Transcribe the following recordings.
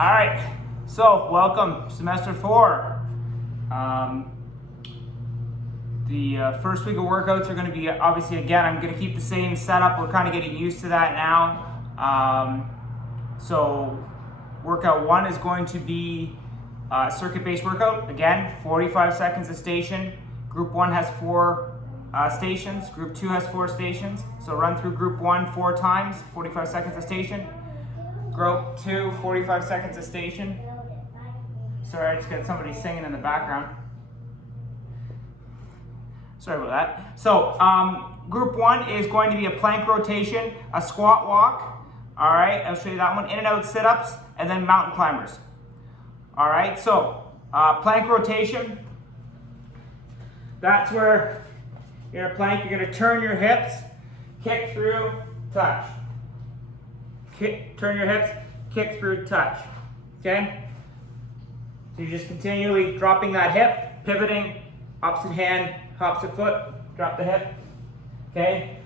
All right, so welcome, semester 4. The first week of workouts are going to be, obviously, again, I'm going to keep the same setup. We're kind of getting used to that now. So workout 1 is going to be a circuit-based workout. Again, 45 seconds a station. Group 1 has 4 stations. Group 2 has 4 stations. So run through group 1 4 times, 45 seconds a station. Group 2, 45 seconds a station. Sorry, I just got somebody singing in the background. Sorry about that. So group 1 is going to be a plank rotation, a squat walk. All right, I'll show you that one. In and out sit-ups, and then mountain climbers. All right, so plank rotation. That's where you're in a plank. You're going to turn your hips, kick through, touch. Turn your hips, kick through, touch. Okay? So you're just continually dropping that hip, pivoting, opposite hand, opposite foot, drop the hip. Okay?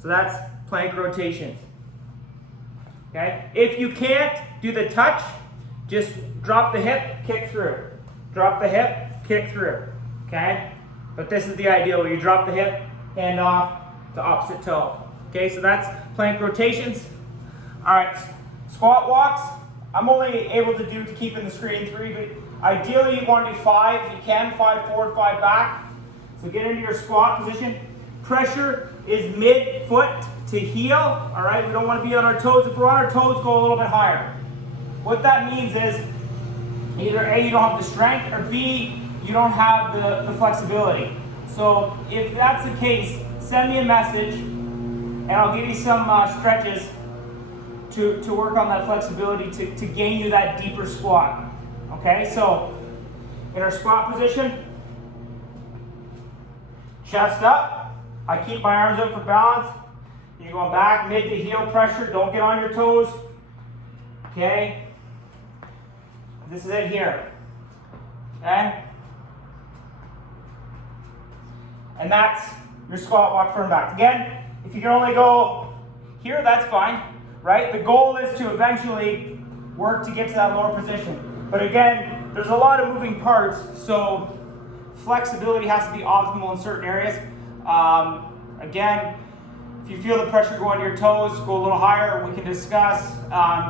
So that's plank rotations. Okay? If you can't do the touch, just drop the hip, kick through. Drop the hip, kick through. Okay? But this is the ideal where you drop the hip, hand off to opposite toe. Okay, so that's plank rotations. All right, squat walks. I'm only able to do, to keep in the screen, 3, but ideally you want to do 5 if you can, 5 forward, 5 back. So get into your squat position. Pressure is mid-foot to heel. All right, we don't want to be on our toes. If we're on our toes, go a little bit higher. What that means is either A, you don't have the strength, or B, you don't have the flexibility. So if that's the case, send me a message and I'll give you some stretches to work on that flexibility to gain you that deeper squat. Okay, so in our squat position, chest up. I keep my arms up for balance. You're going back, mid to heel pressure. Don't get on your toes. Okay, this is it here. Okay, and that's your squat walk front back. Again, if you can only go here, that's fine. Right? The goal is to eventually work to get to that lower position. But again, there's a lot of moving parts, so flexibility has to be optimal in certain areas. Again, if you feel the pressure go on your toes, go a little higher. We can discuss,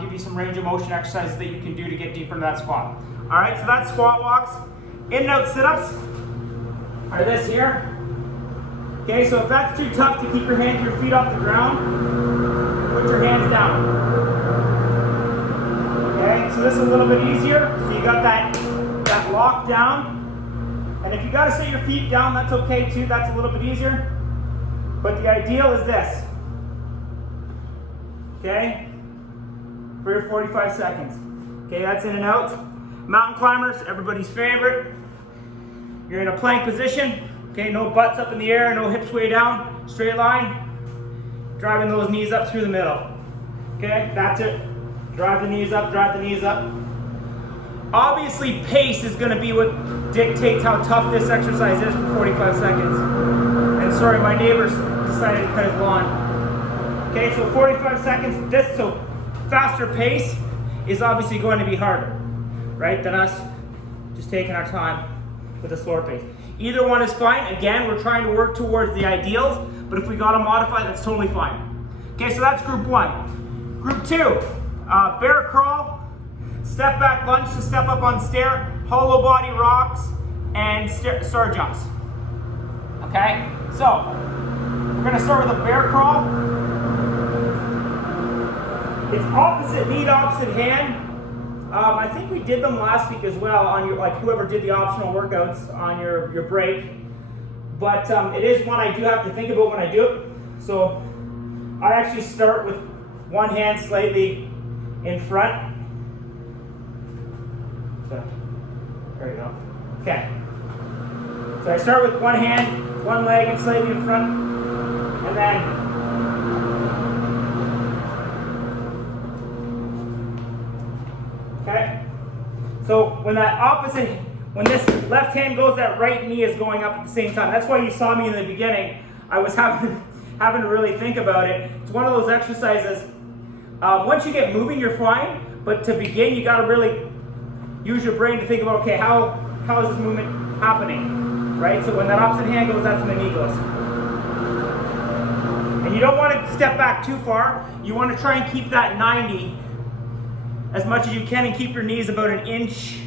give you some range of motion exercises that you can do to get deeper into that squat. All right, so that's squat walks. In and out sit-ups are this here. Okay, so if that's too tough to keep your hands and your feet off the ground, put your hands down. Okay, so this is a little bit easier. So you got that lock down. And if you got to set your feet down, that's okay too. That's a little bit easier. But the ideal is this. Okay, for your 45 seconds. Okay, that's in and out. Mountain climbers, everybody's favorite. You're in a plank position. Okay, no butts up in the air, no hips way down, straight line. Driving those knees up through the middle. Okay, that's it. Drive the knees up, drive the knees up. Obviously, pace is going to be what dictates how tough this exercise is for 45 seconds. And sorry, my neighbors decided to cut his lawn. Okay, so 45 seconds. So faster pace is obviously going to be harder, right, than us just taking our time with a slower pace. Either one is fine. Again, we're trying to work towards the ideals, but if we got to modify, that's totally fine. Okay, so that's group 1. Group 2, bear crawl, step back lunge to step up on stair, hollow body rocks, and star jumps. Okay, so we're going to start with a bear crawl. It's opposite knee to opposite hand. I think we did them last week as well on your, like whoever did the optional workouts on your break. But it is one I do have to think about when I do it. So I actually start with one hand slightly in front. So there you go. Okay. So I start with one hand, one leg and slightly in front, and then okay. So when this left hand goes, that right knee is going up at the same time. That's why you saw me in the beginning. I was having to really think about it. It's one of those exercises. Once you get moving, you're fine. But to begin, you gotta really use your brain to think about, okay, how is this movement happening, right? So when that opposite hand goes, that's when the knee goes. And you don't want to step back too far. You want to try and keep that 90 as much as you can and keep your knees about an inch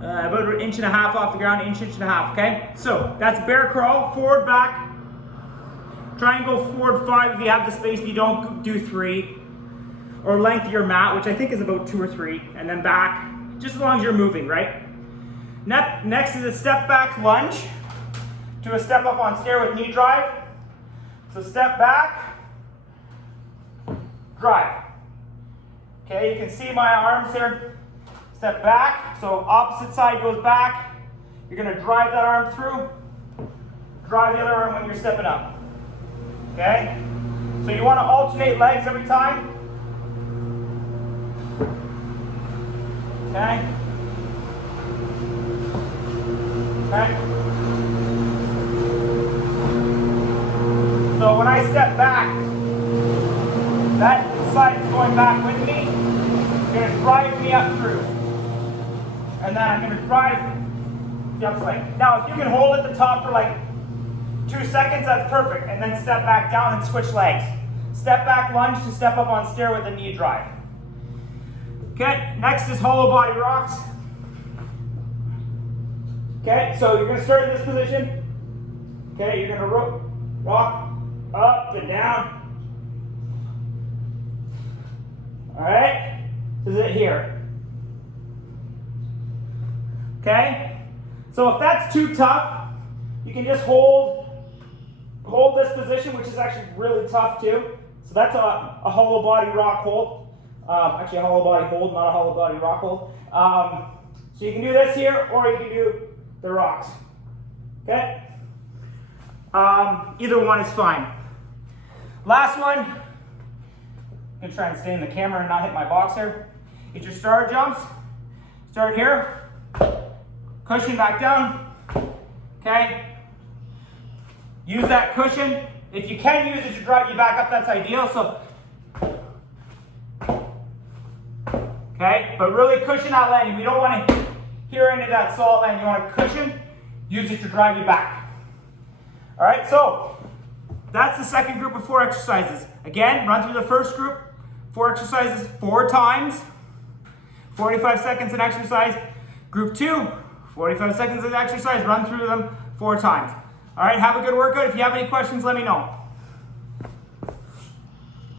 and a half off the ground, inch and a half, okay? So that's bear crawl, forward, back. Try and go forward 5 if you have the space, if you don't, do 3. Or length your mat, which I think is about 2 or 3, and then back, just as long as you're moving, right? Next is a step back lunge to a step up on stair with knee drive. So step back, drive. Okay, you can see my arms here. Step back, so opposite side goes back. You're gonna drive that arm through. Drive the other arm when you're stepping up. Okay? So you wanna alternate legs every time. Okay? Okay? So when I step back, that side is going back with me. It's going to drive me up through. And then I'm going to drive the up swing. Now, if you can hold at the top for like 2 seconds, that's perfect. And then step back down and switch legs. Step back lunge to step up on stair with a knee drive. Okay, next is hollow body rocks. Okay, so you're going to start in this position. Okay, you're going to rock up and down. All right, this is it here. Okay, so if that's too tough, you can just hold this position, which is actually really tough too. So that's a hollow body rock hold. Actually a hollow body hold, not a hollow body rock hold. So you can do this here, or you can do the rocks. Okay? Either one is fine. Last one. I'm gonna try and stay in the camera and not hit my box here. Get your star jumps. Start here. Cushion back down. Okay? Use that cushion. If you can use it to drive you back up, that's ideal. So, okay, but really cushion that landing. We don't want to hear into that solid landing. You want to cushion, use it to drive you back. All right, so that's the second group of 4 exercises. Again, run through the first group, 4 exercises 4 times, 45 seconds an exercise. Group 2, 45 seconds of exercise, run through them 4 times. All right, have a good workout. If you have any questions, let me know.